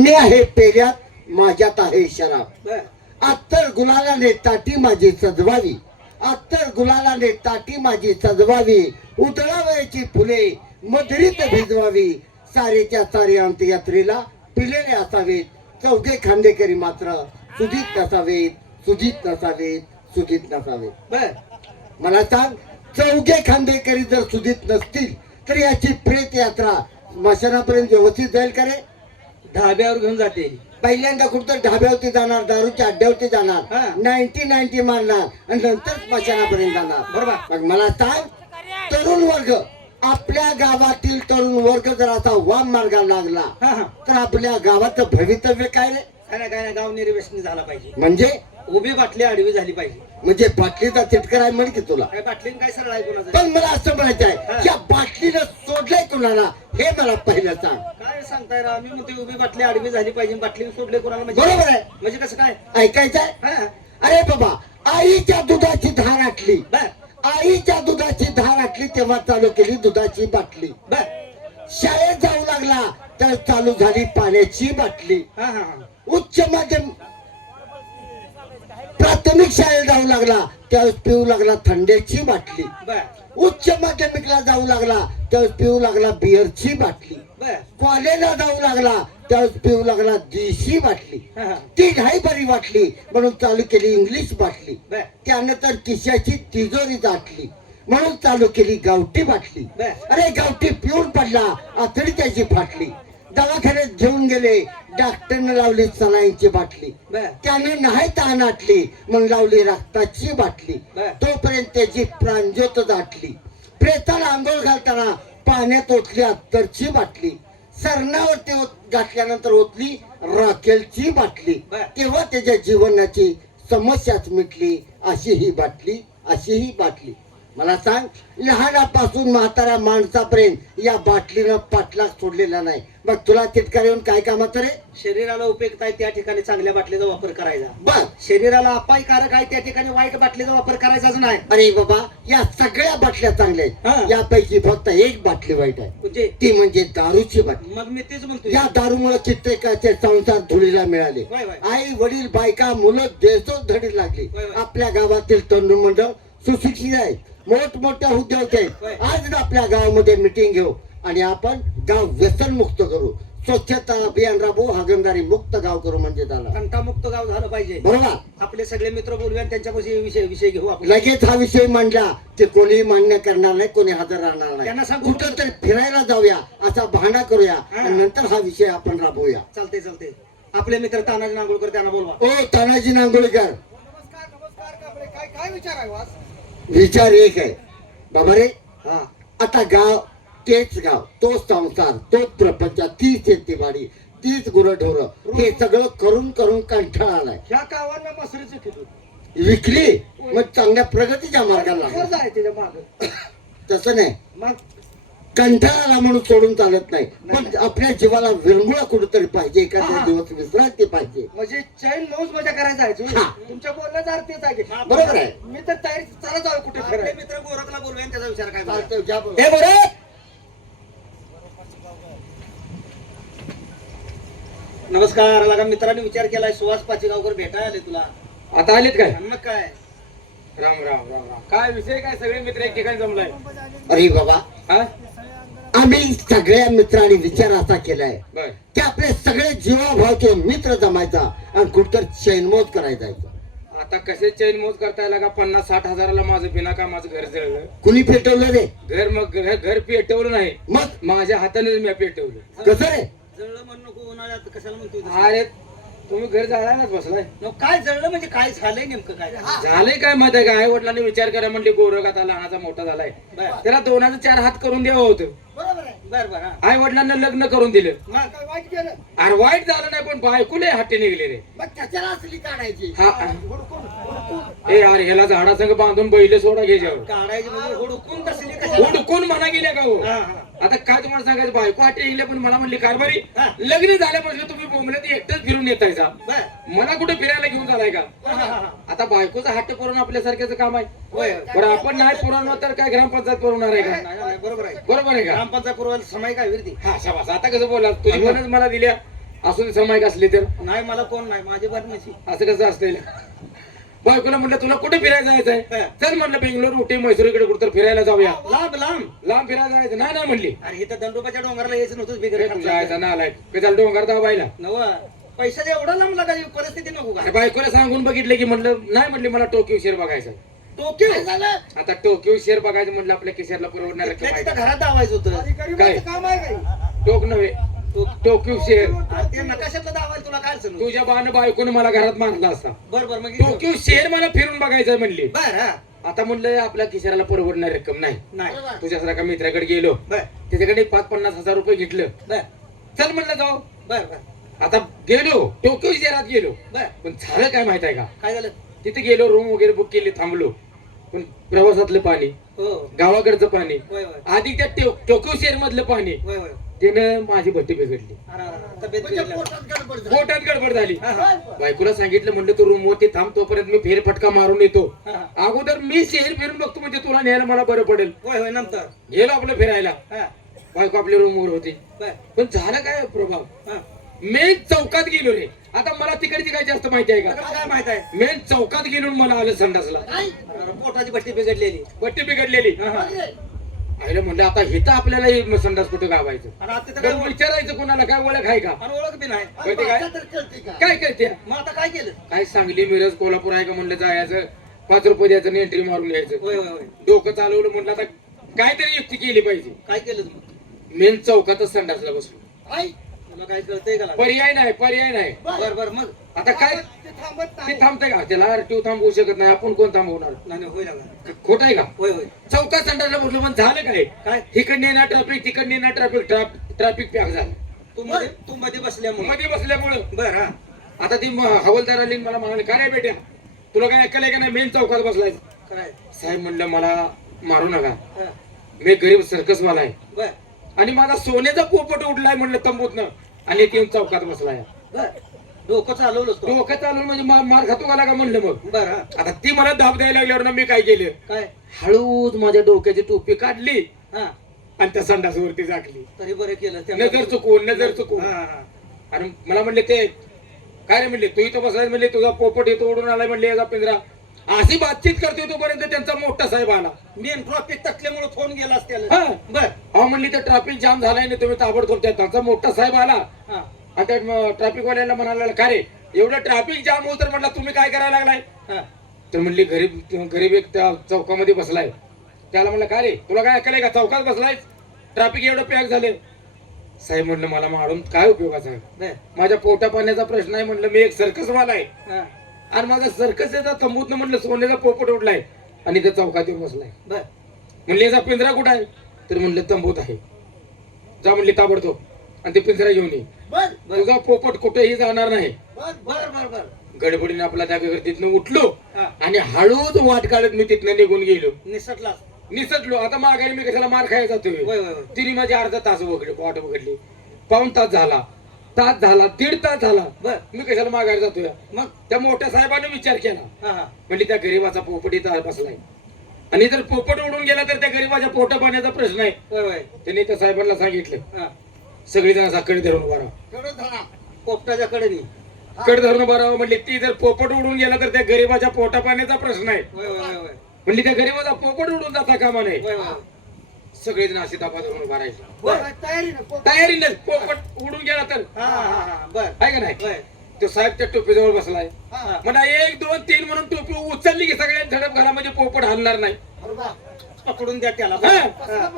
मी आहे पेल्यात माझ्यात आहे शराब. अत्तर गुलालाने ताटी माझी सजवावी, अत्तर गुलालाने ताटी माझी सजवावी, उतरावयाची फुले मधुरीत भिजवावी, सारेच्या सारे अंत्ययात्रेला पिलेले असावेत, चौघे खांदेकरी मात्र सुधीत नसावेत, सुधीत नसावेत, सुधीत नसावेत. बर मला सांग, चौघे खांदेकरी जर सुधीत नसतील तर याची प्रेत यात्रा स्मशानापर्यंत व्यवस्थित जाईल का रे? धाब्यावर घेऊन जाते. पहिल्यांदा कुठं ढाब्यावरती जाणार, दारूच्या अड्ड्यावरती जाणार, 90 मारणार आणि नंतर स्मशानापर्यंत जाणार. बरोबर. मग मला सांग, तरुण वर्ग, आपल्या गावातील तरुण वर्ग जर असा वाम मार्गाला लागला तर आपल्या गावाचं भवितव्य काय रे? काय ना गाव निर्वेशनी झाला पाहिजे. म्हणजे उभी बाटली आडवी झाली पाहिजे. म्हणजे बाटलीचा चिटकर आहे म्हण की तुला. काय बाटलीन काय सरळ आहे कोणाचं? पण मला असं म्हणायचं आहे, या बाटलीनं सोडलंय कुणाला हे मला पहिलं सांग. काय सांगताय राव? मी म्हणते उभी बाटली आडवी झाली पाहिजे, बाटलीन सोडले कोणाला? बरोबर आहे. म्हणजे कसं काय ऐकायचंय? अरे बाबा, आईच्या दुधाची धार आटली, आईच्या दुधाची धार आटली तेव्हा चालू केली दुधाची बाटली. शाळेत जाऊ लागला तर चालू झाली पाण्याची बाटली. उच्च माध्यम प्राथमिक शाळेत जाऊ लागला त्यावेळेस पिऊ लागला थंड्याची बाटली. उच्च माध्यमिकला जाऊ लागला त्यावेळेस पिऊ लागला बिअरची बाटली. कॉलेजला जाऊ लागला त्यावेळेस पिऊ लागला देशी बाटली. ती नाही बरी वाटली म्हणून चालू केली इंग्लिश बाटली. त्यानंतर खिशाची तिजोरी दाटली म्हणून चालू केली गावठी बाटली. अरे गावठी पिऊन पडला, आतडी त्याची फाटली. दवाखान्यात घेऊन गेले, डॉक्टरने लावली सलाईनची बाटली. त्याने नाही ताण आटली मग लावली रक्ताची बाटली. तोपर्यंत त्याची प्राणज्योत दाटली. प्रेताला आंघोळ घालताना पाण्यात ओतली अत्तरची बाटली. सरणावरती घातल्यानंतर ओतली राखेलची बाटली. तेव्हा त्याच्या जीवनाची समस्याच मिटली. अशी ही बाटली, अशी ही बाटली. मला सांग, लहानापासून म्हाताऱ्या माणसापर्यंत या बाटलीनं पाठलाग सोडलेला नाही. मग तुला तिटकार येऊन काय कामाचं रे? शरीराला उपयुक्त आहे त्या ठिकाणी चांगल्या बाटलीचा वापर करायचा. बर. शरीराला अपायकारक आहे त्या ठिकाणी वाईट बाटलीचा वापर करायचाच नाही. अरे बाबा, या सगळ्या बाटल्या चांगल्या आहेत, यापैकी फक्त एक बाटली वाईट आहे. म्हणजे ती म्हणजे दारूची बाटली. मग मी तेच म्हणतो, या दारूमुळे कित्येकाचे संसार धुळीला मिळाले. आई वडील बायका मुलं देशोच धडी लागली. आपल्या गावातील तरुण मंडळ सुशिक्षित आहेत, मोठमोठ्या हुद्द्यावर आहेत. आज आपल्या गावामध्ये मिटिंग घेऊ आणि आपण गाव व्यसन मुक्त करू, स्वच्छता अभियान राबवू, हागणदारी मुक्त गाव करू. म्हणजे झालं कंटामुक्त गाव झालं पाहिजे. बरोबर. आपले सगळे मित्र बोलूया त्यांच्यापाशी विषय घेऊ आपण. लगेच हा विषय मांडला ते कोणी मान्य करणार नाही, कोणी हजर राहणार नाही. त्यांना सांगू कुठं तरी फिरायला जाऊया असा बहाणा करूया आणि नंतर हा विषय आपण राबवूया. चालते. आपले मित्र तानाजी नांगोळकर त्यांना बोलवा. ओ तानाजी नांगोळकर, नमस्कार. काय विचार आहे आज? विचार एक आहे बाबा रे. आता गाव तेच गाव, तोच संसार, तोच प्रपंच, तीच शेतीवाडी, तीच गुरढोर, हे सगळं करून करून कंटाळा आलाय. ह्या गावांना मसरीची किती विकली मग चांगल्या प्रगतीच्या मार्गाला त्याच्या माग. तसं नाही, मग कंटाळाला म्हणून सोडून चालत नाही. पण आपल्या जीवाला विरंगुळा कुठेतरी पाहिजे, एखाद्या दिवस विश्रांती पाहिजे. म्हणजे चैन मौज मजा करायचा आहे. तुमच्या बोलण्याचा अर्थ तेच आहे. बरोबर आहे. मी तर तयारी चला जाऊ कुठे फिरायला. मित्र गोरखला बोलवेन त्याचा विचार काय हे बरं. नमस्कार. लगा मित्रांनी विचार केलाय सुहास पाचेगावकर भेटायला आले तुला. आता आलेत काय? मग काय राम राम राम राम. काय विषय काय? सगळे मित्र एक ठिकाणी जमलाय. अरे बाबा, आम्ही सगळ्या मित्रांनी विचार असा केलाय की आपले सगळे जीवाभावचे मित्र जमायचा आणि कुठतर चैनमोज करायचा. आता कसे चैन मोज करता येईल का? 50-60 हजाराला माझं बिना का माझं घर जळलं. कुणी पेटवलं रे? घर मग घर पेटवलं नाही, मग माझ्या हातानेच मी पेटवलं. कसं रे? जळलं म्हणून नको, उन्हाळ्यात कशाला म्हणतो? अरे तुम्ही घर जाळायलाच बसलाय. काय जळलं म्हणजे काय झालंय नेमकं? काय झालंय काय माहिती आहे का? आई वडिलांनी विचार करा म्हणले गोरख आता लहानाचा मोठा झालाय, त्याला 2-4 हात करून द्यावं होतं. बरं. आई वडिलांना लग्न करून दिलं. काय वाईट केलं? अरे वाईट झालं नाही, पण बायकोले हट्टे निघले रे. मग कशाला असली काढायची? ए अरे ह्याला झाडासंग बांधून बैल सोडा घ्यायच्यावर काढायची म्हणजे हुडकून कसली कशाला? हुडकून म्हणा गेल्या का हो? आता काय तुम्हाला सांगायचं, बायको हाटे येईल पण मला म्हणली कारभारी लग्न झाल्यापासून तुम्ही बोंबल्यात एकटंच फिरून येतायचा, मला कुठे फिरायला घेऊन झालाय का? आता बायकोचा हट्ट पुरवून आपल्यासारख्याचं काम आहे. बरं आपण नाही पुरवणार तर काय ग्रामपंचायत पुरवणार आहे का? बरोबर आहे. बरोबर आहे का? ग्रामपंचायत पुरवायला समय काय विरती. हा शाबास. आता कसं बोला, तुझी मनच मला दिल्या असू दे समायक असली तर नाही मला कोण नाही माझी बातमीची असं कसं असतं बायकोला म्हटलं तुला कुठे फिरायला जायचंय चल म्हटलं बेंगलोर उठे मैसूर इकडे कुठं फिरायला जाऊया लांब लांब लांब फिरायला जायचं नाही नाही म्हणली अरे इथं दंडोबाच्या डोंगराला यायचं नव्हतं बिगर जायचा ना आलाय कशाला डोंगर दाबायला नव पैशाचा एवढा लांब लागा परिस्थिती नको का अरे बायकोला सांगून बघितलं की म्हटलं नाही म्हणली मला टोकियो शेअर बघायचा टोकियो आता टोकियो शेअर बघायचं म्हटलं आपल्या खिशाला परवडणार तिथल्या तिथं घरात दावायचं होतं काय काम आहे काही टोक नव्हे टोकियो शेअर अरे ते नकाशातलं दावायचं तुला काय अडचण होती? तुझ्या बाण बायकोने मला घरात मारला असता बर बर मग टोकियो शेअर मला फिरून बघायचं म्हणली बर हा आता म्हणलं आपल्या खिशाला परवडणार रक्कम नाही नाही तुझ्यासारखा मित्राकडे गेलो बर त्याच्याकडे 5-50 हजार रुपये घेतलं बर चल म्हणलं जाऊ बर बर आता गेलो टोकियो शहरात गेलो बर पण झालं काय माहित आहे का काय झालं तिथे गेलो रूम वगैरे बुक केली थांबलो पण प्रवासातलं पाणी हो गावाकडचं पाणी होय होय आधी त्या टोकियो शहर मधलं पाणी होय होय त्यानं माझी भट्टी बिघडली अरे, अरे, तब्येत बिघडली. पोटात गडबड झाली हा, हा. बायकोला सांगितलं म्हणलं तू रूम वरती थांब तोपर्यंत मी फेरफटका मारून येतो हा, हा. अगोदर मी शहर फिरून बघतो म्हणजे तुला न्यायला मला बरं पडेल होय होय नंतर गेलो आपलं फिरायला हा बायको आपल्या रूम वर होती बर पण झालं काय प्रभाव हा मेन चौकात गेलो रे आता मला तिकडची काय जास्त माहिती आहे आता का तुला काय माहित आहे मेन चौकात गेलो मला आलं संडासला अरे, पोटाची बट्टी बिघडलेली बट्टी बिघडलेली हा, हा. आईला म्हणलं आता हिथं आपल्याला हे संडास कुठं गावायचं आणि आता तिथं काय तर विचारायचं कोणाला काय ओळख आहे का आणि ओळख बी नाही कळते काय का काय करते मग आता काय केलं काय सांगली मिरज कोल्हापूर आहे का म्हणलं जायचं 5 रुपये द्यायचं एंट्री मारून यायचं होय होय होय डोकं चालवलं म्हणलं आता काहीतरी युक्ती केली पाहिजे काय केलं तुम्ही मेन चौकातच संडासला बसलो तुला काय कळतंय का पर्याय नाही बर बर मग आता काय ते थांबतंय का त्याला आरटीओ थांबवू शकत नाही आपण कोण थांबवणार नाही नाही, होय ना खोट आहे का होय होय चौकात संडासला बसलो पण झालं काय काय इकडे येणार ट्रॅफिक तिकडे येणार ट्रॅफिक पॅक झालं तू मध्ये बसल्यामुळे मध्ये बसल्यामुळं बर हा आता ती हवालदार आली आणि मला म्हणाले काय नाही बेट्या तुला काय ऐकलंय का नाही मेन चौकात बसलाय काय साहेब म्हणलं मला मारू नका हा. मी गरीब सर्कसवाला आहे बर आणि माझा सोन्याचा पोपट उडलाय म्हणलं तंबूतनं आणि ती येऊन चौकात बसलाय बर डोकं चालवलंच तो डोकं चालून म्हणजे मार खातो का लागा म्हणलं मग बर हा आता ती मला धाप द्यायला लागल्यावर ना मी काय केलं काय हळूच माझ्या डोक्याची टोपी काढली हा आणि त्या संडासवरती झाकली तरी बरं केलं नजर चुकवून हा हा आणि मला म्हणले ते काय रे म्हणले तू इथं बसलाय म्हणले तुझा पोपट इथं उडून आलाय म्हणले याचा पिंजरा अशी बातचीत करतोय तोपर्यंत त्यांचा मोठा साहेब आला मेन ट्रॉफिक तटल्यामुळे फोन गेला त्याला हा बर अहो म्हणली तर ट्रॅफिक जाम झालाय ना तुम्ही ताबडतोब त्यांचा मोठा साहेब आला हा आणि त्या ट्रॅफिक वाल्याला म्हणाला का रे एवढं ट्रॅफिक जाम होत तर म्हटलं तुम्ही काय करायला लागलाय हा तर म्हणली गरीब एक त्या चौकामध्ये बसलाय त्याला म्हणलं का रे तुला काय ऐकलंय का चौकात बसलाय ट्रॅफिक एवढं पॅक झाले साहेब म्हणलं मला मारून काय उपयोगाचा आहे बर माझ्या पोटा पाण्याचा प्रश्न आहे म्हणलं मी एक सर्कसवाला आहे हा आणि माझा सर्कस याचा तंबूत म्हणलं सोन्याचा पोपट उडलाय आणि त्या चौकात येऊन बसलाय बर म्हणले याचा पिंजरा कुठं आहे तर म्हणलं तंबूत आहे जा म्हणली ताबडतोब आणि ते पिंजरा घेऊन ये तुझा पोपट कुठेही जाणार नाही बर बर बर गडबडीने आपला त्या तिथनं उठलो हा आणि हळूच वाट काढत मी तिथनं निघून गेलो निसटला निसटलो आता माघारी मी कशाला मार खायला जातोय होय होय होय तिने माझी अर्धा तास वाट बघडली पाऊण तास झाला 1.5 तास झाला बर मी कशाला माघारी जातोय मग त्या मोठ्या साहेबांनी विचार केला हा हा म्हणजे त्या गरीबाचा पोपट इथं बसलाय आणि जर पोपट उडून गेला तर त्या गरीबाच्या पोटा पाण्याचा प्रश्न आहे होय होय त्यांनी त्या साहेबांना सांगितलं हा सगळी जण असा कड धरून उभा राहा पोपटाच्या कडेनी कड धरून उभा राहा म्हणले ती जर पोपट उडून गेला तर त्या गरीबाच्या पोटा पाण्याचा प्रश्न आहे होय होय होय होय म्हणजे त्या गरीबाचा पोपट उडून जाता कामा नये होय होय सगळेजण अशी दाबा धरून उभा राहायचे बर तयारीने पोपट उडून गेला तर हा हा हा बर आहे का नाही होय तो साहेब त्या टोपीजवळ बसलाय हा मला 1 2 3 म्हणून टोपी उचलली की सगळ्या झडप घरामध्ये पोपट हलणार नाही पकडून द्या त्याला हा. हा.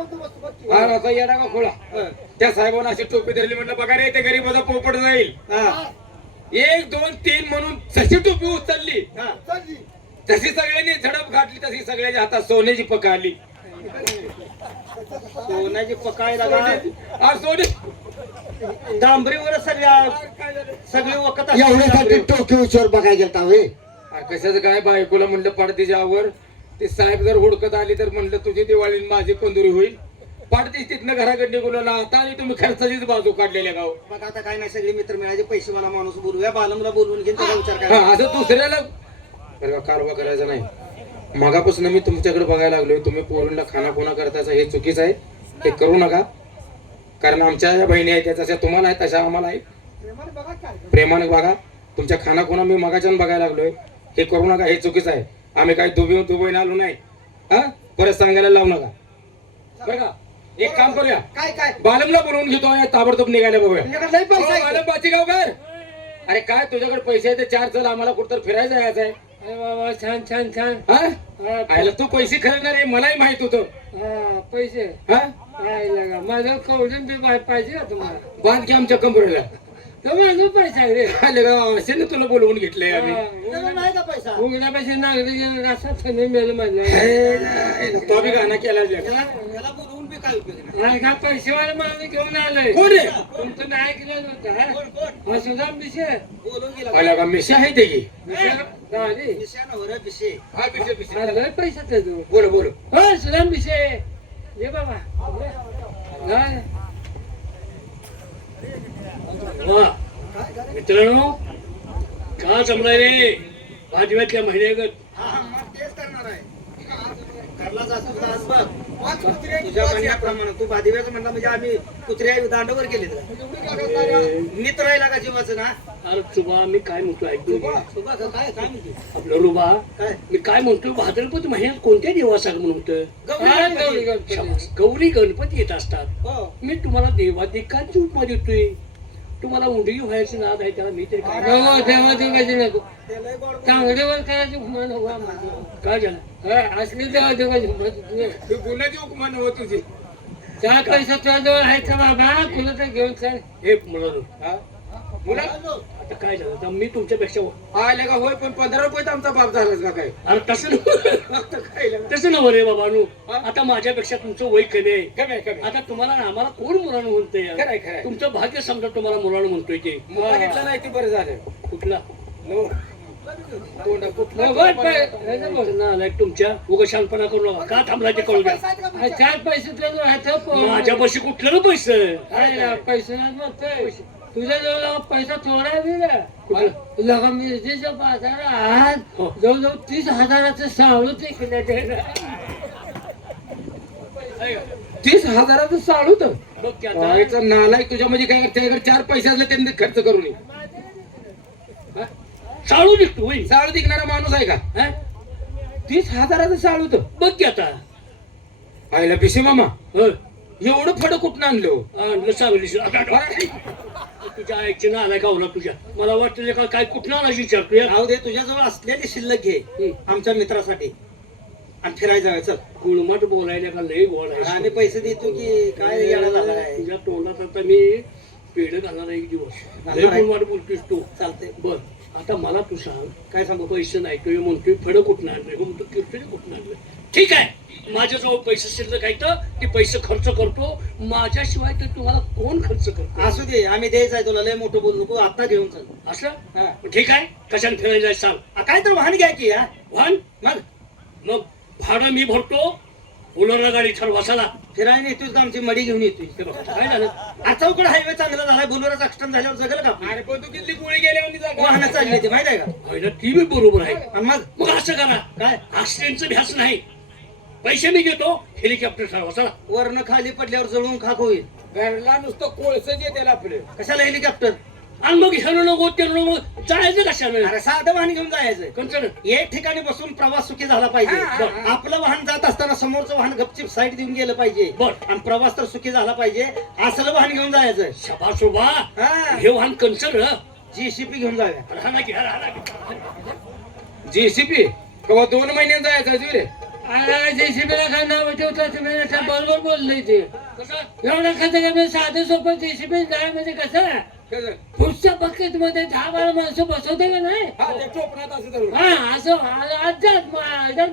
हा, असा येडा का खोळा होय. त्या साहेबांना अशी टोपी धरली म्हटलं बघा रे ते गरीबाचा पोपट जाईल हा 1 2 3 म्हणून जशी टोपी उचलली हा तशी सगळ्यांनी झडप घातली तशी सगळ्याच्या हातात सोन्याची पक आली सोन्याची पकाय लागा सोने डांबरीवर सगळी वखत असते. एवढ्यासाठी टोकियोवर बघायला गेलता होय कशाचं काय बायकोला म्हणलं पडतीच्यावर ते साहेब जर हुडकत आली तर म्हणलं तुझी दिवाळी आणि माझी कंदुरी होईल पडतीच तिथनं घराकडे निघून आता आणि तुम्ही खर्चाचीच बाजू काढलेल्या गाव बघा आता काय नाही सगळे मित्र मिळायचे पैसे मला माणूस बोलूया बालमला बोलवून घेऊन त्याचा विचार हा करा असं दुसऱ्याला कारवा करायचा नाही मगापासून मी तुमच्याकडे बघायला लागलोय तुम्ही पोरींना खानाखुणा करताचा हे चुकीचं आहे हे करू नका कारण आमच्या ज्या बहिणी आहेत त्या जशा तुम्हाला आहेत तशा आम्हाला आहेत प्रेमाने बघा. तुमच्या खाना खुणा मी मगाच्यान बघायला लागलोय. हे करू नका, हे चुकीचं आहे. आम्ही काही दुबईने आलो नाही. हा, परत सांगायला लावू नका बरं का. एक काम करूया, काय बालमला बोलवून घेतो आणि ताबडतोब निघायला बघूया. तुझ्याकडे लई पैसा आहे. बालम पाचीगावकर, अरे काय तुझ्याकडे पैसे आहे ते 4 चल, आम्हाला कुठं फिरायचं यायचं आहे. अरे बाबा छान छान छान. हा, आयला तू पैसे खरेदणार आहे मलाही माहित होतं. हा पैसे हा, काय लागा माझं कवडून बी पाहिजे का तुम्हाला? बांध की आमच्या कंपनीला. तर माझं पैसा रे. आले का असेल तुला बोलवून घेतलंय आम्ही. तुझ्याकडे नाही का पैसा? उघड्यापाशी नागरिक असा थंडी मेलं माझं. तो बी गाणं केला. त्याला बोलवून बी काय उपयोग नाही. का पैसेवाला माणूस घेऊन आलोय. कोण आहे? तुमचं नाही ऐकलं होतं. कोण? हा सुद्धा विषय बोलवून गेला. आला का मिशा आहे ते की. गाडी विषय नव्हता रे, विषय. हा पिशे पिशे. लय पैसा देतो. बोलो बोलो. हो सुद्धा विषय ये बाबा. काय वा मित्रांनो, का जमलाय रे भाजव्यातल्या महिन्यागत? मग तेच करणार आहे. करला जातो का आज बघ. तुझ्या म्हणण्याप्रमाणे तू बादिव्याचं म्हणला म्हणजे आम्ही कुत्र्या दांडावर गेले मित्र राहिला का जीवाचं ना. अरे सुबा, मी काय म्हणतो ऐकतो घे. सुबा काय काय म्हणते आपलं रुबा, काय मी काय म्हणतो भाद्रपद महिन्यात कोणत्या देवाचा आगमन होतं? गौरी गणपती. शाबास. गौरी गणपती येत असतात. हो मी तुम्हाला देवाधिकांची उपमा देतोय. तुम्हाला उंडगी व्हायचं नाद आहे, त्याला मी तरी काय तेव्हा तेव्हा ते पाहिजे नको. ते लय गोड चांगल्यावर करायचं हुमान हवा माझं. काय झालं? हा, असली तेव्हा तेव्हा हुमान. तू गुन्ह्याची हुकमा नव्ह तुझी. 4 पैसा तुझ्याजवळ आहे का बाबा? कुठं तर घेऊन चाल. हे मुलांनो, हा? मुला आता काय झालं? आता मी तुमच्यापेक्षा आले का होय, पण 15 रुपये आमचा बाप झालाच का काय? अरे तसं तसं नव्ह रे बाबानू. आता माझ्यापेक्षा तुमचं वय कमी आहे. कमी आहे, कमी आहे. आता तुम्हाला आणि आम्हाला कोण मुलानं म्हणतंय? खरंय, खरंय. तुमचं भाग्य समजा तुम्हाला मुलानं म्हणतोय ते. मुका घेतला नाही ते बरं झालं. कुठला नो. तोंड कुठला बघ, ह्याचं बघ. आलाय तुमच्या उगा शानपणा करू नका. का थांबला ते कळू द्या. हा, 4 पैसे तुझ्याजवळ आहे तर माझ्यापाशी कुठलं ना पैसे? पैसे नाही म्हणतोय. तुझ्याजवळ पैसा थोडा आहे ना. लगा मिरचीच्या बाजारात हो. जवळजवळ 30,000चं सावळं ते केलं. 30,000चं साडू तर बघ की आता. आता नालायक तुझ्यामध्ये काय त्याकडे 4 पैसे असले त्यांनी खर्च करू नये. साळू निघतो होय. साळू दिखणारा माणूस आहे का? हा? 30,000चं साळू तर बघ की आता. आईला पिशे मामा हो. एवढं फड कुठं आणलो? आणलं चांगली. आता तुझ्या आईची ना आलाय का होला तुझ्या? मला वाटतं का काय कुठं आला विचारतो या. राहू दे तुझ्याजवळ असलेली शिल्लक घे आमच्या मित्रासाठी आणि फिरायला जायचं. गुळमट बोलायला का लय बोलायचं. आणि पैसे देतो की काय येडा झाला आहे. तुझ्या तोंडात आता मी पेढ घालणार एक दिवस. लय घालणार आहे? गुळमट बोलतोस तू. चालते बर, आता मला तू सांग, काय सांगू पैसे नाही तो म्हणतोय फड कुठं आणलंय? हो म्हणतो किरकिरी कुठं आणलंय? ठीक आहे, माझ्याजवळ पैसे शिल्लक आहेत तर ते पैसे खर्च करतो. माझ्याशिवाय तर तुम्हाला कोण खर्च करतो? असू दे आम्ही द्यायचं आहे तुला लय मोठं बोलू नको आता घेऊन चल. असं हा. ठीक आहे, कशाने फिरायला जायचं सांग. काय तर वाहन घ्या की हा वाहन मग मग भाडं मी भरतो. बोलवणार गाडी ठरवा चला. फिरायला येतोच आमची मडी घेऊन येतोय. हे बघ, काय झालं? आता उकडे हायवे चांगला झालाय बुलवराचा ऍक्सिडेंट झाल्यावर जगल का अरे पण तू किती गोळी गेल्या वाहन चालली ते माहित आहे का? व्हायला ती बी बरोबर आहे. आणि मग मग असं करा, काय ऍक्सिडेंटचं भ्यास नाही. पैसे मी घेतो, हेलिकॉप्टर ठरवा चला. वरनं खाली पडल्यावर जळून खाक होईल. घरला नुसतं कोळसच येते आपलं. कशाला हेलिकॉप्टर? आणि मग ह्यानं नको त्यानं नको जायचं कशानं? अरे साधं वाहन घेऊन जायचं. कंचन एक ठिकाणी बसून प्रवास सुखी झाला पाहिजे. हा. आपलं वाहन जात असताना समोरचं वाहन गपचिप साईड देऊन गेलं पाहिजे. बर. आणि प्रवास तर सुखी झाला पाहिजे. असलं वाहन घेऊन जायचं. शबास उभा. हा. हे वाहन कंचन जीसीपी घेऊन जाऊया. जेसीबी कवा 2 महिन्यात जायचं रे. जेसीबीला काय नाव ठेवता तुम्ही? आता बरोबर बोललोय ते. कसं? एवढं खातं का मी साधं सोपं जेसीबी जाय म्हणजे कसं? कसं? पुढच्या बकेट मध्ये 10-12 माणसं बसवते का नाही? हा ते टोपणात असं धरून. हा असं आजात पाण्यात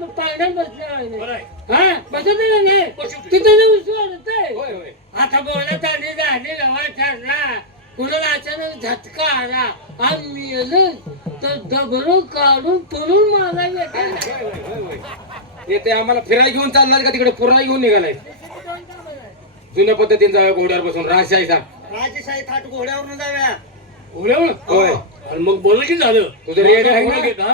बसले बरं आहे. हा बसवते का नाही? बसवते. तिथे जाऊन सोडते. होय होय. आता बोलत आली झाली गावात ठरला. कुणाला अचानक झटका आला आणि मेलं तर डबरू काढून पळून मारायला होय, होय, होय, होय. येते आम्हाला फिरायला घेऊन चालणार का तिकडे पुरा घेऊन निघालाय? जुन्या पद्धतीने जाऊया घोड्यावर बसून राजशाहीचा. राजेशाही थाट घोड्यावरून जाऊया. घोड्यावर? होय. आणि मग बोल की झालं. तुझं रेड आहे बोल की ना? का?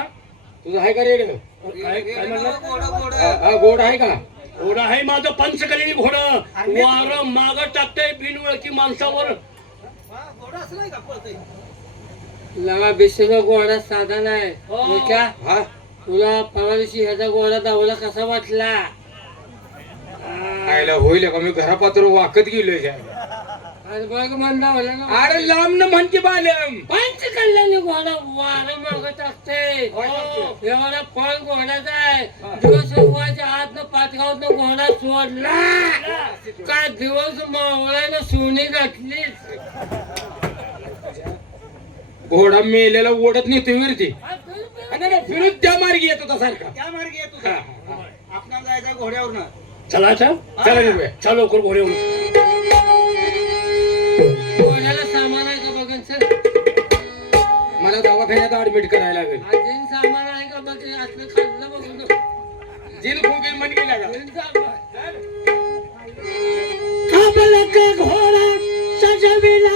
तुझं आहे का रेड? काय म्हणलं? घोडं गोड आहे का? घोडा आहे माझं पंचकलेली घोडं. वारं माग टाकतंय बिनवळकी माणसावर. घोडा असं नाही का पळतंय? लगा बिशेला घोडा साधा नाही हो. क्या हा तुला परवा दिवशी ह्याचा घोडा दावला कसा वाटला? आयला होईल का मी घरापात्र वाकत गेलोय अरे बघ म्हणला होला ना अरे लांब न म्हणते बालम पंच कल्याणी घोडा वार माग टाकते एवढा पळ घोडाचा आहे दिवस उगवायच्या आत पाचगावात घोडा सोडला काय दिवस मावळ्यानं सोनी घातली. घोडा मेलेला ओढत नाही तुम्ही ती फिरत त्या मार्गी येत होता सारखा. त्या मार्गे येतो आपणाला जायचं घोड्यावरनं. चला आता चला निघूया. चला लवकर घोड्यावर. घोड्याला सामान आहे का बघन सर? मला दवाखान्यात ऍडमिट करायला लागेल. अजून सामान आहे का बघ असलं खाल्लं बघून जिल खोगेल म्हण गेला का घोडा सजविला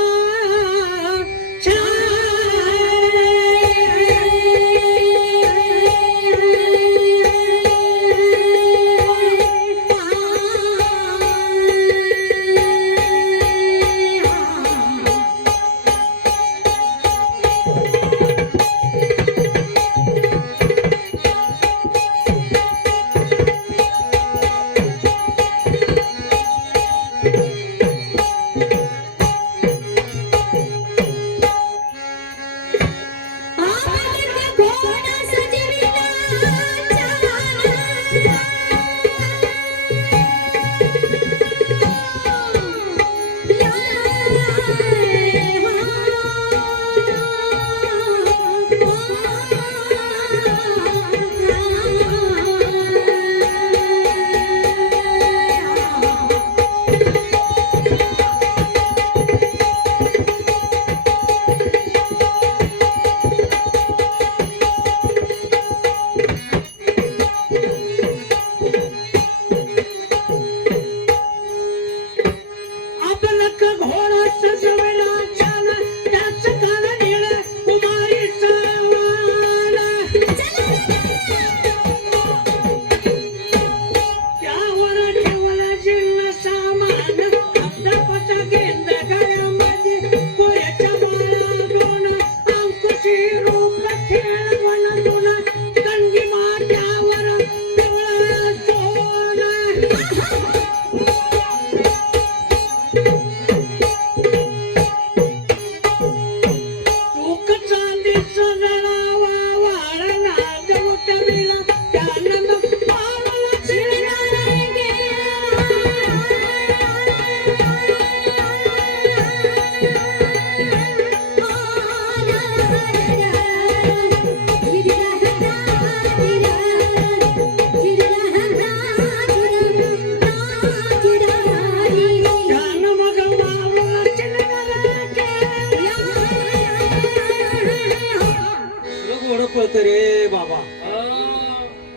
रे बाबा.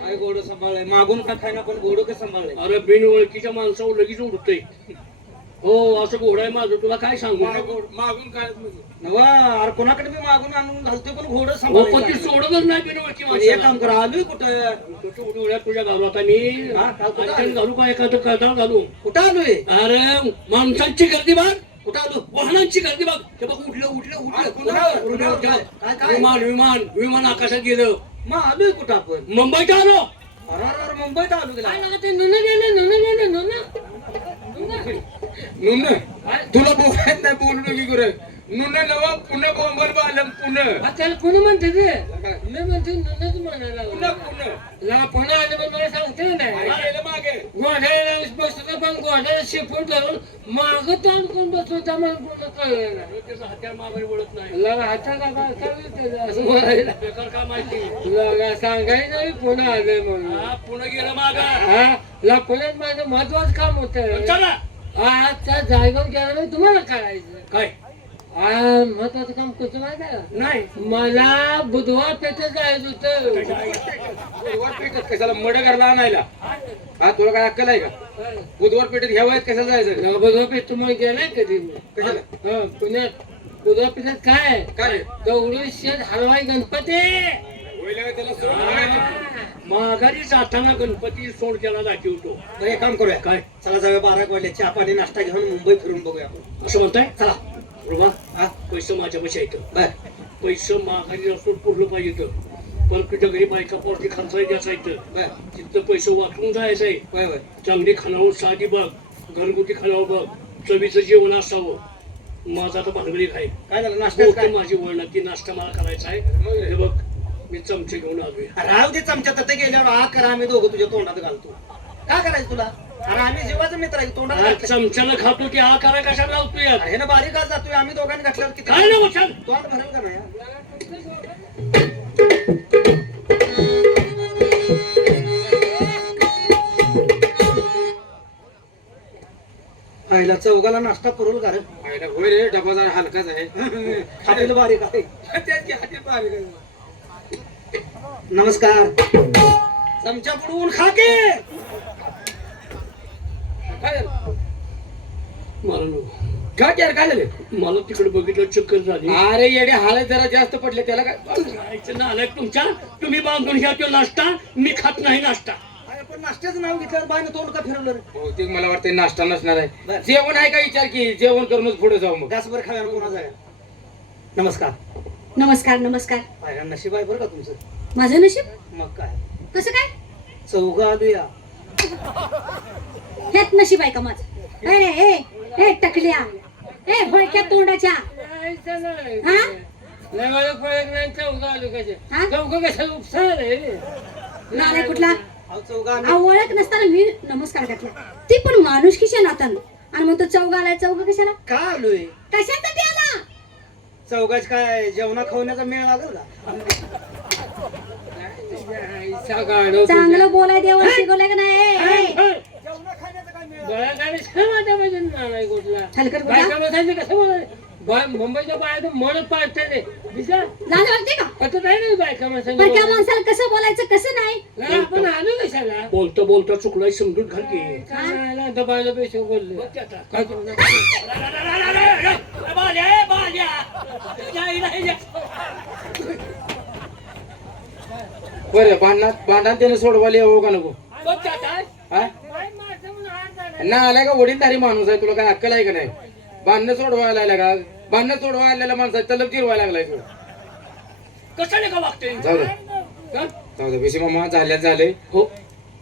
काय घोडं सांभाळलंय मागून का खायना पण घोडं का सांभाळलंय. अरे बिन ओळखीच्या माणसावर लगेच उडतंय. हो असं घोडा आहे माझं तुला काय सांगू. मागून काय नवा अरे कोणाकडे मी मागून आणून घालतोय पण घोडं हो, पण ती सांभाळलंय. सोडतच नाही बिन ओळखी पण एक काम करा आलोय कुठं. उड्या तुझ्या घालू आता मी हा, काल कुठं आणखीन आली? घालू का एखादं कदाळ घालू. कुठं आलोय अरे माणसांची गर्दी बघ कुठं आलो. वाहनांची गर्दी बघ ते बघ उडलं उडलं हा, उडलं कुणावर? उडलं, कुणावर? उडलं. काय- काय? विमान विमान विमान आकाशात गेलं. मग आलोय कुठं आपण. मुंबईत आलो. अरे अरे अरे, मुंबईत आलो गेला. काय लागा ते नुनं गेलं नुनं गेलं नुनं नुन तुला बोलायच नाही बोलू नकी गुरु नुन नवा पुणे बोंबर बालम पुणे त्याला कोणी म्हणते ते मी म्हणते नुनच म्हणायला पुणे लागलो. पुणे ला पुन्हा आले पण मला सांगते नाही गेलं मागे घोड्याला बसतो पण घोड्याला शिपून धरून माग तोंड कोण बसतो त्या मला पूर्ण कळलं नाही. त्याचा हत्यार माघारी वळत नाही. लगा हाता का बा- काय म्हणते असं बोलायला बेकार काय माहिती. लगा सांगायचं नाही पुन्हा आले म्हणून हा पुणे गेलं माग. हा ला पुण्यात माझं महत्वाचं काम होतं. चला आज त्या जागेवर गेल्यावर तुम्हाला करायचं काय महत्वाचं काम कसं माहिती आहे का? नाही मला बुधवार पेठेत जायचं होतं. बुधवार पेठेत कशाला मड घरला आणायला हा तुला काय अक्कल आहे का बुधवार पेठेत ह्या वयात कशाला जायचं बुधवार पेठ तुम्हाला गेलाय कधी कशाला हा, पुण्यात बुधवार पेठेत काय आहे? काय दगडूशेठ हलवाई गणपती होईल का त्याला सोड बघायचं. माघारी जाताना गणपती सोड केला दाखवतो. बरं, एक काम करूया काय चला जाऊया 12 वाजले चहा पाणी नाश्ता घेऊन मुंबई फिरून बघूया आपण. असं म्हणताय. चला रुबा हा पैसे माझ्यापाशी येतं बर पैसे माघारी असून पुरलं पाहिजे पण तुझ्या घरी बायका पोरती खर्चायची असायचं बर तिथं पैसे वाचून जायचं आहे होय होय चांगली खानावं साधी बघ घरगुती खानावं बघ चवीचं जेवण असावं माझा आता भांडवली खाय काय झालं नाश्त्यात काय माझी वळण ती नाश्ता मला करायचा आहे हे बघ मी चमचे घेऊन आलोय राहू दे चमच्या तिथे गेल्यावर आ करा आम्ही दोघं तुझ्या तोंडात घालतो काय करायचं तुला अरे आम्ही जीवाचं मित्र आहे तोंडात आज घातलं. चमच्यानं खातो की हा करा कशाला लावतोय अरे हे ना बारीक आज जातोय आम्ही दोघांनी घातल्यावर किती काय नाही वचन तोंड भरेल का नाही पहिला चौघाला नाश्ता पुरवल का रे आईला होय रे डबा जरा हलकाच आहे हातीला बारीक आहे त्याची हाती बारीक आहे. नमस्कार चमचा बुडवून खा के काय झालं? मला नको. काय यार काय झाले मला तिकडे बघितलं चक्कर झाली अरे येडे हालत जरा जास्त पडले त्याला काय जायचं ना आलाय तुमच्या तुम्ही बांधून घ्या तो नाश्ता मी खात नाही नाश्ता अरे पण नाश्त्याचं नाव घेतलं बायनं तोंड का फिरवलं रे बहुतेक मला वाटतं नाश्ता नसणार आहे बरं. जेवण आहे का विचार की जेवण करूनच पुढे जाऊ मग गॅसवर खाव्या कोणा जाय नमस्कार नमस्कार नमस्कार पाहिला नशीब आहे बरं का तुमचं माझं नशीब मग काय कसं काय चौघा आलूया ह्यात नशीब आहे का माझं ए टकल्या ए होळक्या तोंडाच्या जायचं नाही. हा? लय वेळा पळत नाही, चौघं आलो कसे. हा? चौघं कशाला उपसार आहे रे? नालाय कुठला अहो चौघा आम्ही ओळख नसताना मी नमस्कार घातला ती पण माणुसकीच्या नातानं आणि मग तो चौघ आलाय चौघ कशाला का आलोय कशासाठी आला चौघाच काय जेवणा खावण्याचा मेळ लागल का जायचा गाढव चांगलं बोलाय देवा शिकवलंय का नाही जेवणा खाण्याचा काय मेळ बळागाडी समाजा पाहिजे नाही कुठला हलकट बोला बायका बसायचं कसं बोलायचं मुंबईच्या बाया मन पाडते दिसा लाज वाटते का आता नाही ना बायका पण त्या माणसांनी माणसाला कसं बोलायचं कसं नाही आपण आलो कशाला बोलता बोलता चुकलाय समजून घाल की आला दबायला पैसे बोलले बघ ते आता. काय करू? बरं भांडण त्याने सोडवाले हो का नको बघ ते आता. हा ना आलाय का वडीलधारी माणूस आहे तुला काय अक्कल आहे का नाही भांडणं सोडवायला आल्या का भांडणं सोडवायला आलेला माणूस आहे तलब जिरवायला लागलाय तू कशाने का वागते जाऊ दे जाऊ दे बेशी मामा झाले हो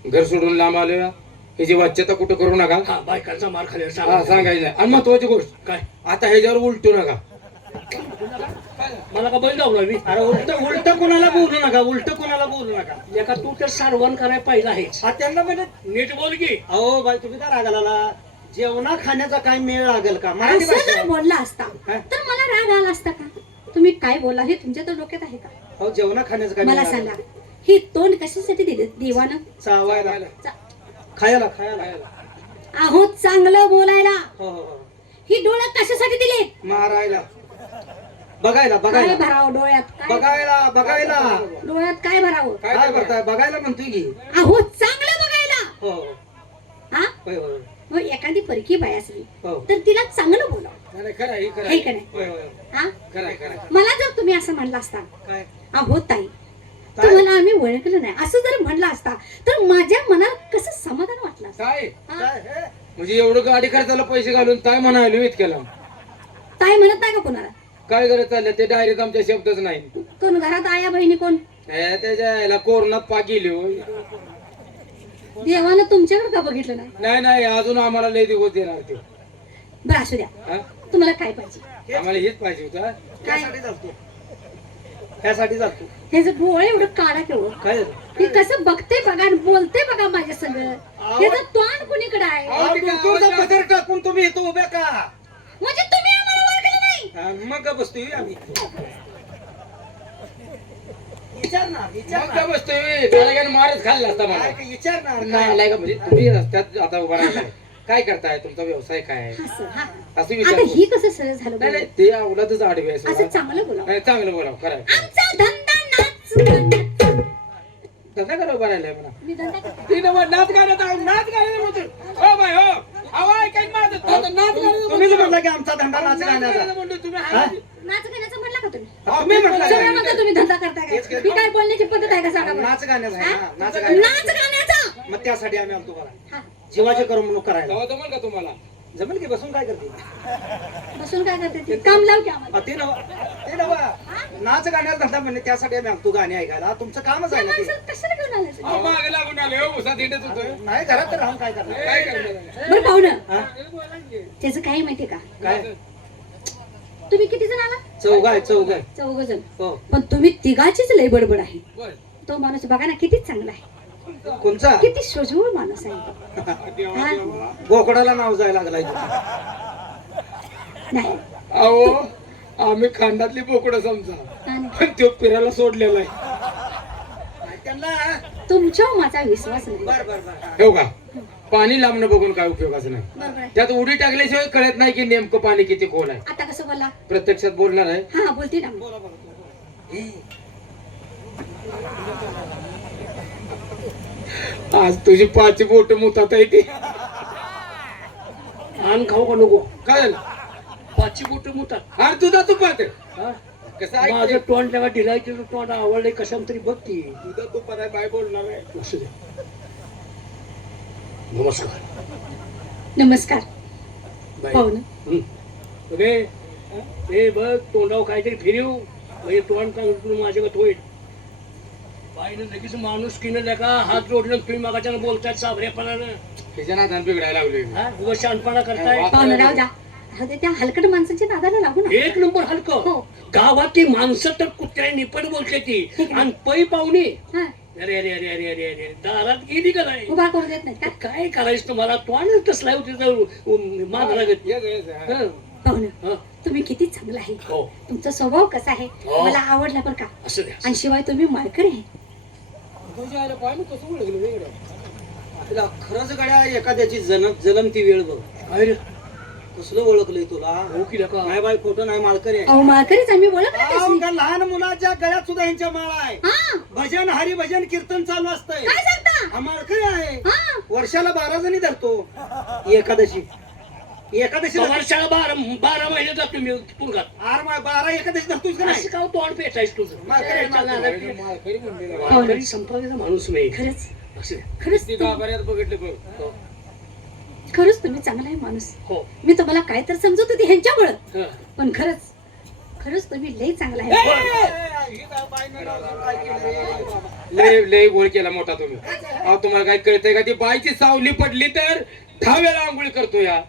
घर सोडून लांब आलोय ह्याची वाच्यता कुठं करू नका हा बायकांचा मार खाली हा सांग सांगायचं नाही. आणि महत्वाची गोष्ट काय आता ह्याच्यावर उलटू नका मला का बैल जाऊ लागली अरे उलट कोणाला बोलू नका उलट कोणाला बोलू नका एका तू तर सारवण करायला पाहिजे आहेस हा त्यांना म्हणजे नीट बोल की अहो बाई तुम्ही काय रागाला जेवणा खाण्याचा काय मेळ लागेल का मराठी असं जर भाषा बोलला असता हा? तर मला राग आला असता का तुम्ही काय बोलला हे तुमच्या तर डोक्यात आहे का अहो जेवणा खाण्याचं काय मला मेळ सांगा लागेल? ही तोंड कशासाठी दिले देवानं चावायला चा- खायला खायला अहो चांगलं बोलायला हो हो हो ही डोळ्यात कशासाठी दिले मारायला बघायला काय बघायला भरावं डोळ्यात काय बघायला बघायला डोळ्यात काय भरावं काय करताय बघायला म्हणतोय की अहो चांगलं बघायला हो हो हा होय होय मग एखादी परकी बाई असली हो तर तिला चांगलं बोलावं नाही, नाही, खरं आहे, खरं हे आहे. का नाही होय होय हा खरं आहे, खरं आहे. मला जर तुम्ही असं म्हणलं असता काय अहो ताई ताई? तुम्हाला आम्ही ओळखलं नाही असं जर म्हणलं असता तर माझ्या मनात कसं समाधान वाटलं असतं काय हा? काय हे? म्हणजे एवढं गाडी खर्चाला पैसे घालून काय म्हणाले इतक्याला ताई म्हणत नाही का कोणाला काय करत चाललं ते डायरेक्ट आमच्या शब्दच नाही कोण घरात आया बहिणी कोण हे त्याच्या याला कोरोनात पाक गेली हो. देवानं तुमच्याकडे का बघितलं नाही नाही नाही अजून आम्हाला लय दिवस देणार ते बरं असू द्या हा? तुम्हाला काय पाहिजे आम्हाला हेच पाहिजे होतं त्यासाठी चालतो त्यासाठी चालतो हे जर डोळे एवढं काढा केवढं काय झालं? मी कसं बघते बघा आणि बोलते बघा माझ्या सगळं हे जर तोंड कुणीकडे आहे अहो, डोक्यावरचा पदर टाकून तुम्ही इथं उभे का म्हणजे तुम्ही आम्हाला ओळखलं नाही हा, मग का बसतोय आम्ही विचारणार मग विचारणार काय बसतोय त्याला काय मारच खाल्ला असता मला काय विचारणार नाही आलाय का म्हणजे तुम्ही रस्त्यात आता उभा राहिलाय काय करताय तुमचा व्यवसाय काय आहे असं हा असं आता विचार ही कसं सरळ झालं नाही नाही बोलणं? ते आवडतच आडवे आहे असं सोडा. चांगलं बोला नाही, चांगलं बोला खरं आहे. आमचा धंदा नाच गाण्याचा. धंदा करा उभा राहिलाय म्हणा मी धंदा करते. ती नव्ह, नाच गाण्यात आहे, नाच गाण्यात म्हणतो. हो बाय हो अहो, ऐका ना माझं. तो तर नाच गाण्याचं तुम्ही म्हणतो. म्हटलं की आमचा धंदा नाच नाच गाण्याचा गाण्याचं म्हणतो, तुम्ही हा? हाय. नाच गाण्याचं म्हणला का तुम्ही तुम्ही म्हटलं सरळ का? म्हणता तुम्ही धंदा करता तेच काय की. ही काय बोलण्याची पद्धत आहे का सांगा बरं? नाच गाण्याचा आहे ना हा? नाच गाण्याचा नाच गाण्याचा मग त्यासाठी आम्ही आलतो बघा हा. जीवाची करमणूक करायला तेव्हा जमल का तुम्हाला जमेल की बसून काय करते बसून काय करते ती? काम लाव की आम्हाला. ते नवा नाच गाण्याला धंदा म्हणणे त्यासाठी आम्ही आणतो गाणे ऐकायला तुमचं कामच आहे ना ते माणसाला कशाला घेऊन आलाय तुम्ही? अहो, मागे लागून आले हो, उसात हिंडत होतो. नाही घरात तर राहून काय करणार काय करणार? बरं पाहुणं, हा? त्याचं काय माहितीये का? काय तुम्ही किती जण आला? चौघ आहे 4 जण. हो पण तुम्ही तिघाचीच लय बडबड आहे. बरं. तो माणूस बघा ना किती चांगला आहे, कोणचा किती सोजवळ माणूस आहे. देवा, हा? देवा. बोकडाला नाव जायला लागलाय नाही अहो आम्ही खांडातली बोकडं समजा, नाही. पण तो फिरायला सोडलेला आहे. त्यांना तुमच्यावर माझा विश्वास नाही. बर बर बर ठेव का पाणी लांबणं बघून काय उपयोगाचं नाही. बरोबर आहे. त्यात उडी टाकल्याशिवाय कळत नाही की नेमकं पाणी किती खोल आहे. आता कसं बोला? प्रत्यक्षात बोलणार आहे. हा बोलते ना. बोला बोला आज तुझी 5 बोट मुतात आहे ती. आण खाऊ का नको? काय झालं? 5 बोट मुतात. अरे तुझा तुपात हा? कसं माझं आहे तोंड तेव्हा ढिलायचं तोंड आवडलंय कशाम तरी बघ की. तुझा तुपात आहे बाय बोलणार आहे. असू दे. नमस्कार नमस्कार बाई. पाहुणं. अरे हे बघ तोंडावर काहीतरी फिरव म्हणजे तोंड चांगलं माझ्याकडे होईल. बाईनं लगेच माणूस किनलं का हात जोडलं तुम्ही मागाच्या बोलताय साबरेपणानं. त्याच्या नादान बिघडायला लागलोय मी. हा उगा शानपणा करताय. पाहुणं राहू द्या. राहू दे, त्या हलकट माणसाच्या नादाला लागू ना. एक नंबर हलकं. हो. गावातली माणसं तर कुत्र्या निपट बोलते ती आणि पै पाहुणे. हा, अरे अरे अरे अरे अरे अरे दारात गेली का नाही? उभा करू देत नाही का? काय करायचं तुम्हाला तोंड तसला होती माग लागत. ये, ये, ये. हं. पाहुणं, हं. तुम्ही किती चांगला आहे. हो तुमचा स्वभाव कसा आहे हो. मला आवडला बरं का. असं द्या. आणि शिवाय तुम्ही माळकरी आहे. तुझ्या आईला पाय ना कसं ओळखलं वेगळं. तुला खरंच गड्या एखाद्याची जलमती वेळ बघ काय रे? कसलं ओळखलंय तुला हो की का? नाही बाई खोटं नाही मालकरी आहे अहो माळकरीच आम्ही बोलत नाही अहो, त्यासनी. का लहान मुलाच्या गळ्यात सुद्धा यांच्या माळा आहे हा, भजन हरिभजन कीर्तन चालू असतंय काय सांगता? हा मालकरी आहे हा, वर्षाला 12 जणी धरतो एकादशी वर्षाला 12 महिने जातो मी पुरगात. 12 एकादशी धरतोस का नाही असं का तोंड पेटायच तुझं? मालकरी, मालकरी मालकरी म्हणलेला. मालकरी संपवायचा माणूस नाही. खरंच असं द्या. खरंच ती तुम- गाभाऱ्यात बघितलं बघ. हो. खरंच तुम्ही चांगला आहे माणूस. हो. मी तुम्हाला काय तर समजत होती ह्यांच्यामुळं, हं. पण खरंच तुम्ही लई चांगला आहे. लय लय गोळ केला मोठा तुम्ही. अहो तुम्हाला काय कळतंय का? ती बाईची सावली पडली तर 10 वेळा आंघोळी करतो या.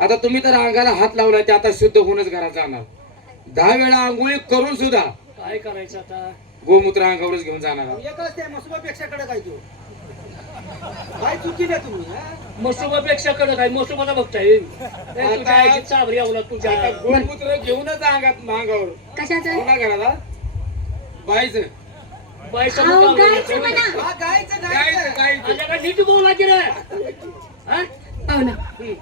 आता तुम्ही तर अंगाला हात लावला ते आता शुद्ध होऊनच घरात जाणार. 10 वेळा आंघोळी करून सुद्धा काय करायचं आता? गोमूत्र अंगावरच घेऊन जाणार आहोत. एकच त्या मसुबापेक्षा कडक आहे तू काय चुकी नाही तुम्ही हा? मसोबापेक्षा कडक आहे. मसोबाला बघताय तुझ्या आईची चाबरी आवला तुझ्या. आता गोमूत्र घेऊनच अंगात अंगावर कशाचं? कोणा घराला बाईच बाईचा अहो, मुका गायचं आवला. म्हणा. हा, गायचं गाईच गाईच माझ्याकडे नीट बोला की रे. हा? पाहुणं,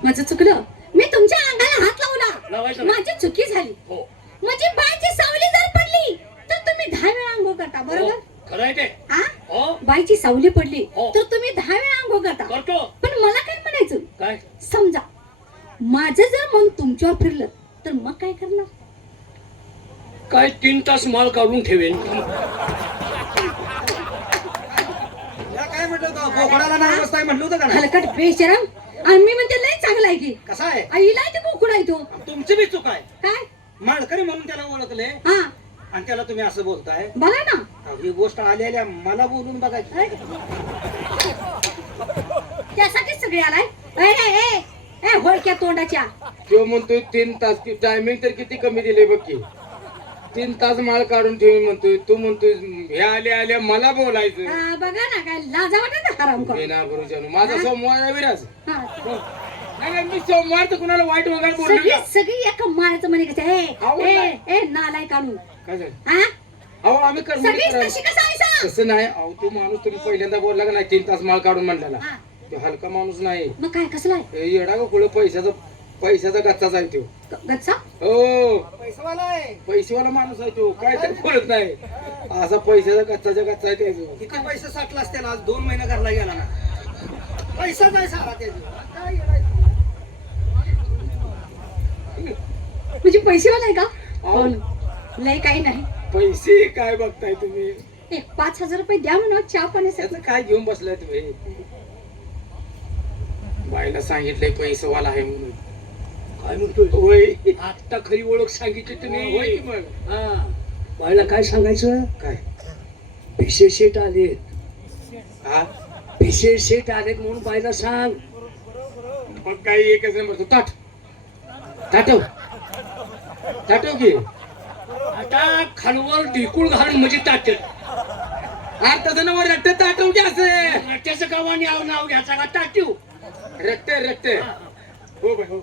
माझं चुकलं. मी तुमच्या अंगाला हात लावला, लावायचं नाही. माझी चुकी झाली. हो. माझी बाईची सावली जर पडली तर तुम्ही 10 वेळा आंघोळ करता, बरोबर? खरं आहे ते. हा, हो बाईची सावली पडली हो. तर तुम्ही 10 वेळा आंघोळ करता. करतो. पण मला काय म्हणायचं, काय? समजा माझं जर मन तुमच्यावर फिरलं तर मग काय करणार? काय 3 तास माल काढून ठेवेन. या काय म्हटलं होतं बोकडाला नाव बसताय म्हटलं होतं का नाही हलकट बेशरम. आणि मी म्हणते लय चांगला आहे की. कसा आहे आईला ते बोकुड आहे तो. तुमची बी चूक आहे काय? माळकरी म्हणून त्याला ओळखले हा, आणि त्याला तुम्ही असं बोलताय बघा ना. अहो, ही गोष्ट आलेल्या मला बोलून बघायची त्यासाठीच सगळे आलाय. ए होळक्या तोंडाच्या. तो म्हणतोय 3 तास. टायमिंग तर किती कमी दिले बघ की. 3 तास माळ काढून ठेवी म्हणतोय. तू म्हणतोय हे आल्या मला बोलायचं. हा, बघा ना काय लाजा वाटत ना हराम कर. बेना गुरुजन माझा सोमवार आहे विराज. हा, नाही नाही, मी सोमवार तर कुणाला वाईट वगैरे बोललो सगळी का? सगळी एका मारायचं म्हणे कसं. आवड नाही. ए नालाय काढून. काय झालं? हा, अहो आम्ही कर्म सगळीच करायला. तशी कसं आहे सा? तसं नाही. अहो तो माणूस तुम्ही पहिल्यांदा बोलला का नाही 3 तास माळ काढून म्हणलेला. हा, तो हलका माणूस नाही. मग काय कसला आहे? हे येडा का पुढे पैशाचा गच्चाच आहे तो. गच्चा? हो पैसावाला आहे पैसेवाला माणूस आहे तो. काय तर बोलत नाही. असा पैशाचा गच्चाचा गच्चा आहे त्याचा. किती पैसे साठलास त्याला आज 2 महिने घरला गेला ना पैसा नाही सारा त्याचा काय येडायचं? म्हणजे पैसेवाला आहे का? अहो. हो ना. लय काही नाही. पैसे काय बघताय तुम्ही? 5,000 रुपये द्या म्हणा चहा पाण्यासाठी. त्याचं काय घेऊन बसलाय तुम्ही? बाईला सांगितलंय पैसेवाला आहे म्हणून. काय म्हणतोय होय. आता खरी ओळख सांगितली होय तुम्ही की मग. हा बायला काय सांगायचं काय भिसे शेट आलेत हा भिसे शेट आलेत म्हणून बायला सांग. मग काही एकच नंबर तू ताट ताटव ताटव की आता खालवर ढिकूळ घालून म्हणजे ताटत अरे तसं नवर रट्ट ताटव की असं रट्ट्याचं गावाने नाव घ्यायचा का ताटीव रट्टे रट्टे हो बाई हो.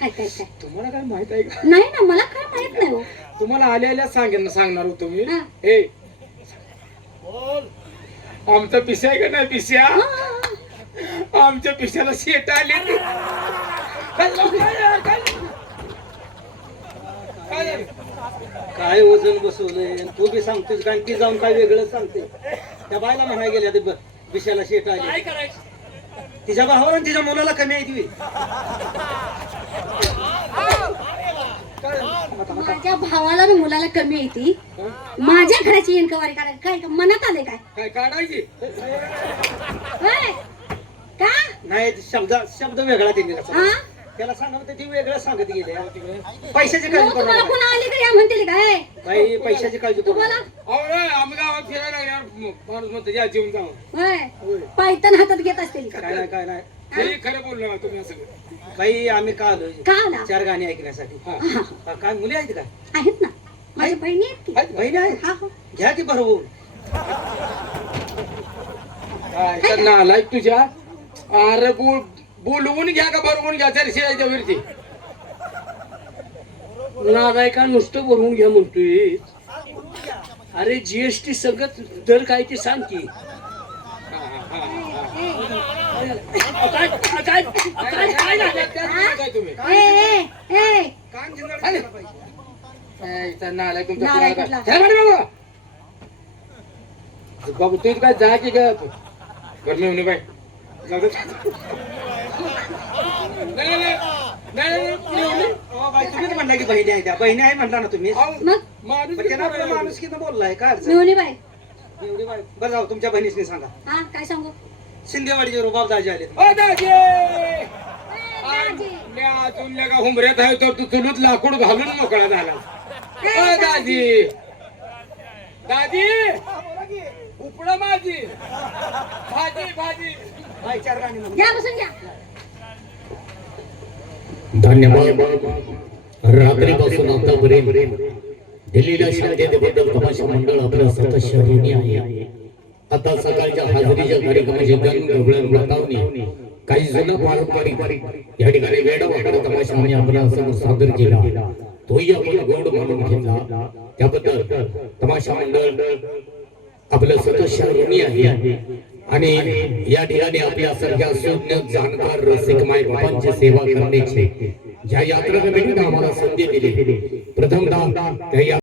काय काय काय तुम्हाला काय माहित आहे का नाही ना मला काय माहित नाही हो. तुम्हाला आल्या सांगणार होतो मी हा. हे आमचा पिस्या आहे का नाही पिस्या हा, हा. आमच्या पिशाला शेट आली काय वजन बसवलंय आणि तू बी सांगतोस कारण ती जाऊन काय वेगळं सांगते. त्या बायला म्हणाय गेल्या ते विषयाला शेट आली. काय करायचं तिच्या भावाला आणि तिच्या मुलाला कमी आहे ती. माझ्या भावाला आणि मुलाला कमी येते माझ्या घराची इन्क्वायरी करायला काय मनात आले काय काय काढायची होय? का नाही शब्द वेगळा त्यांनी कसा. हा त्याला सांगत ती वेगळं सांगत गेले. पैशाची काळजी मग करू तुम्हाला नका. कोणा आली का या म्हणतील काय काही पैशाची काळजी करू तुम्हाला नका. आम्ही गावात फिरायला लागल्यावर माणूस म्हणतो या जेवून जाऊ होय पायतन हातात घेत असतील का काय नाही काय नाही हे खरं बोललो तुम्ही असं बाई आम्ही का आलोय का आला 4 गाणी ऐकण्यासाठी. हा. हा, काय मुली आहेत का आहेत ना माझ्या बहिणी आहेत की बहिणी आहेत हा हो घ्या की भरवून. काय तर नालायक तुझ्या अरे बोलवून घ्या का बरवून घ्या तरी शिवायच्या वरती नाराय का नुसतं भरून घ्या म्हणतोय अरे जीएसटी संगत दर काय ते सांग की काय काय काय काय झालं? काय तुम्ही ए ए ए कान झिंगाट करायला पाहिजे. इथं नालायक तुमच्या नालायक पोराला कुठला? काय? ठेवा बाबा. बाबू तू काय जा की ग बरं मी बाई जाऊ दे. नाही, नाही, नाही, नाही, नाही. अहो, बाई तुम्हीच म्हणला की बहिणी आहे त्या बहिणी आहे म्हणला ना तुम्ही. अहो, मग माणूस पण त्यांना आपल्या माणुसकीनं बोललाय काय अडचण? मिळवणी बाई एवढी बाई बरं जाऊ तुमच्या बहिणीसनी सांगा हा काय सांगू शिंदेवाडीचे रुबाब दाजी आले. ओ दाजी दाजी. आपल्या अजून लगा हुंबऱ्यात आहे तर तू चुलीत लाकूड घालून मोकळा झाला ओ दाजी दाजी उपडा माझी भाजी भाजी बाई 4 गाणी म्हणून. घ्या बसून घ्या धन्यवाद. रात्रीपासून आतापर्यंत दिल्लीला शांततेबद्दल तमाशा मंडळ आपलं सतत ऋणी आहे. आता सकाळच्या हाजरीच्या कार्यक्रमाची गणगवळण वातावणी काही जुना पारंपरिक या ठिकाणी वेडावाकडा तमाशा आम्ही आपल्या समोर सादर केला. तोही आपण गोड मानून घेतला. त्याबद्दल तमाशा मंडळ आपलं सतत ऋणी आहे. आणि या ठिकाणी आपल्या सारख्या सुज्ञ जाणकार रसिक मायबापांची सेवा करण्याची ज्या यात्रा कमिटीने आम्हाला संधी दिली प्रथमतः त्या